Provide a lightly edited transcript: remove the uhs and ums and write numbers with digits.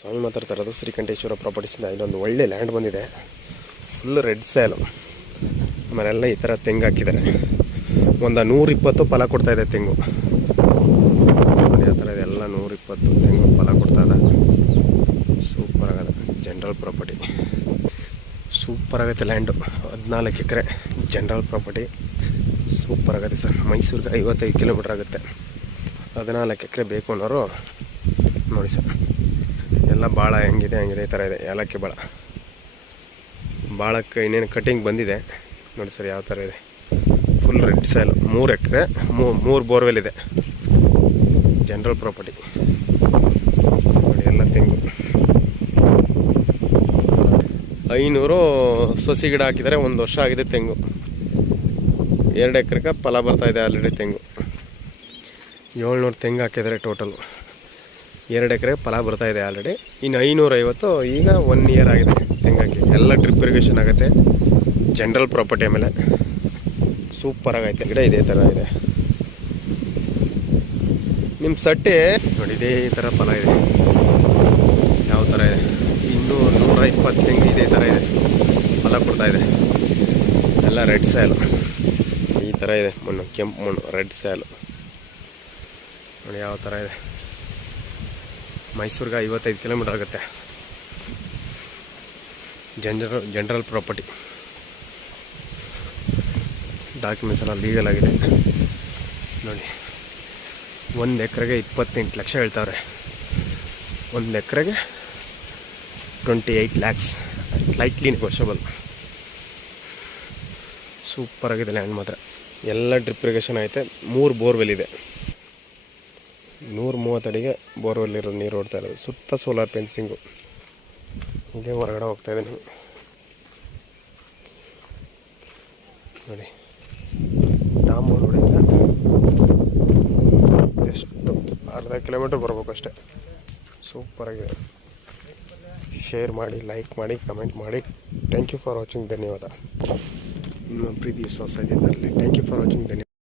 ಸ್ವಾಮಿ ಮಾತಾಡ್ತಾರದು ಶ್ರೀಕಂಠೇಶ್ವರ ಪ್ರಾಪರ್ಟೀಸಿಂದ. ಇಲ್ಲೊಂದು ಒಳ್ಳೆ ಲ್ಯಾಂಡ್ ಬಂದಿದೆ, ಫುಲ್ ರೆಡ್ ಸ್ಯಾಲು. ಆಮೇಲೆಲ್ಲ ಈ ಥರ ತೆಂಗು ಹಾಕಿದ್ದಾರೆ. ಒಂದು 120 ಫಲ ಕೊಡ್ತಾಯಿದೆ ತೆಂಗು. ಆ ಥರ ಇದೆಲ್ಲ 120 ತೆಂಗು ಫಲ ಕೊಡ್ತಾಯಿದೆ. ಸೂಪರ್ ಆಗದೆ. ಜನರಲ್ ಪ್ರಾಪರ್ಟಿ ಸೂಪರ್ ಆಗುತ್ತೆ. ಲ್ಯಾಂಡು 14 ಎಕರೆ ಜನರಲ್ ಪ್ರಾಪರ್ಟಿ ಸೂಪರ್ ಆಗುತ್ತೆ ಸರ್. ಮೈಸೂರಿಗೆ 55 ಕಿಲೋಮೀಟ್ರ್ ಆಗುತ್ತೆ. 14 ಎಕರೆ ಬೇಕು ಅನ್ನೋರು ನೋಡಿ ಸರ್. ಎಲ್ಲ ಭಾಳ ಹೆಂಗಿದೆ ಈ ಥರ ಇದೆ. ಏಲಕ್ಕಿ ಭಾಳಕ್ಕೆ ಇನ್ನೇನು ಕಟಿಂಗ್ ಬಂದಿದೆ ನೋಡಿ ಸರ್. ಯಾವ ಥರ ಇದೆ, ಫುಲ್ ರೆಡ್ ಸ್ಯಾಲು. 3 ಎಕರೆ 3 ಬೋರ್ವೆಲ್ ಇದೆ. ಜನರಲ್ ಪ್ರಾಪರ್ಟಿ ನೋಡಿ. ಎಲ್ಲ ತೆಂಗು 500 ಸಸಿ ಗಿಡ ಹಾಕಿದ್ದಾರೆ. 1 ವರ್ಷ ಆಗಿದೆ ತೆಂಗು. 2 ಎಕರೆಗೆ ಫಲ ಬರ್ತಾಯಿದೆ ಆಲ್ರೆಡಿ ತೆಂಗು. 700 ತೆಂಗು ಹಾಕಿದ್ದಾರೆ ಟೋಟಲು. 2 ಎಕರೆ ಫಲ ಬರ್ತಾಯಿದೆ ಆಲ್ರೆಡಿ. ಇನ್ನು 550 ಈಗ 1 ಇಯರ್ ಆಗಿದೆ ತೆಂಗು ಹಾಕಿ. ಎಲ್ಲ ಡ್ರಿಪ್ ಇರಿಗೇಷನ್ ಆಗುತ್ತೆ. ಜನರಲ್ ಪ್ರಾಪರ್ಟಿ ಆಮೇಲೆ ಸೂಪರ್ ಆಗೈತೆ. ಗಿಡ ಇದೇ ಥರ ಇದೆ. ನಿಮ್ಮ ಸಟ್ಟೆ ನೋಡಿ ಇದೇ ಥರ ಫಲ ಇದೆ. ಯಾವ ಥರ ಇದೆ, ಇನ್ನೂ 120 ತೆಂಗು ಇದೇ ಥರ ಇದೆ, ಫಲ ಕೊಡ್ತಾಯಿದೆ. ಎಲ್ಲ ರೆಡ್ ಸ್ಯಾಲು ಈ ಥರ ಇದೆ. ಮಣ್ಣು ಕೆಂಪು ಮಣ್ಣು, ರೆಡ್ ಸ್ಯಾಲು ನೋಡಿ ಯಾವ ಥರ ಇದೆ. ಮೈಸೂರಿಗೆ 55 ಕಿಲೋಮೀಟ್ರ್ ಆಗುತ್ತೆ. ಜನರಲ್ ಪ್ರಾಪರ್ಟಿ ಡಾಕ್ಯುಮೆಂಟ್ಸ್ ಎಲ್ಲ ಲೀಗಲ್ ಆಗಿದೆ ನೋಡಿ. 1 ಎಕರೆಗೆ 28 ಲಕ್ಷ ಹೇಳ್ತಾವ್ರೆ. 1 ಎಕರೆಗೆ 28 lakhs, ಸ್ಲೈಟ್ಲಿ ನೆಗೋಷಿಯಬಲ್. ಸೂಪರ್ ಆಗಿದೆ ಲ್ಯಾಂಡ್ ಮಾತ್ರ. ಎಲ್ಲ ಡ್ರಿಪ್ ಇರಿಗೇಷನ್ ಐತೆ. 3 ಬೋರ್ವೆಲ್ ಇದೆ. 130 ಅಡಿಗೆ ಬೋರ್ವೆಲ್ ಇರೋ ನೀರು ಓಡ್ತಾ ಇರೋದು. ಸುತ್ತ ಸೋಲಾರ್ ಫೆನ್ಸಿಂಗು. ಇದೇ ಹೊರಗಡೆ ಹೋಗ್ತಾ ಇದೆ ನೀವು ನೋಡಿ. ಡಾಮೂರು ರೋಡಿಂದ ಎಷ್ಟು ಅರ್ಧ ಕಿಲೋಮೀಟ್ರ್ ಬರ್ಬೇಕು ಅಷ್ಟೇ. ಸೂಪರಾಗಿದೆ. ಶೇರ್ ಮಾಡಿ, ಲೈಕ್ ಮಾಡಿ, ಕಮೆಂಟ್ ಮಾಡಿ. Thank you for watching. ಧನ್ಯವಾದ. ನಿಮ್ಮ ಪ್ರೀತಿ ವಿಶ್ವಾಸ ಇದೆ ಅದರಲ್ಲಿ. Thank you for watching. ಧನ್ಯವಾದ.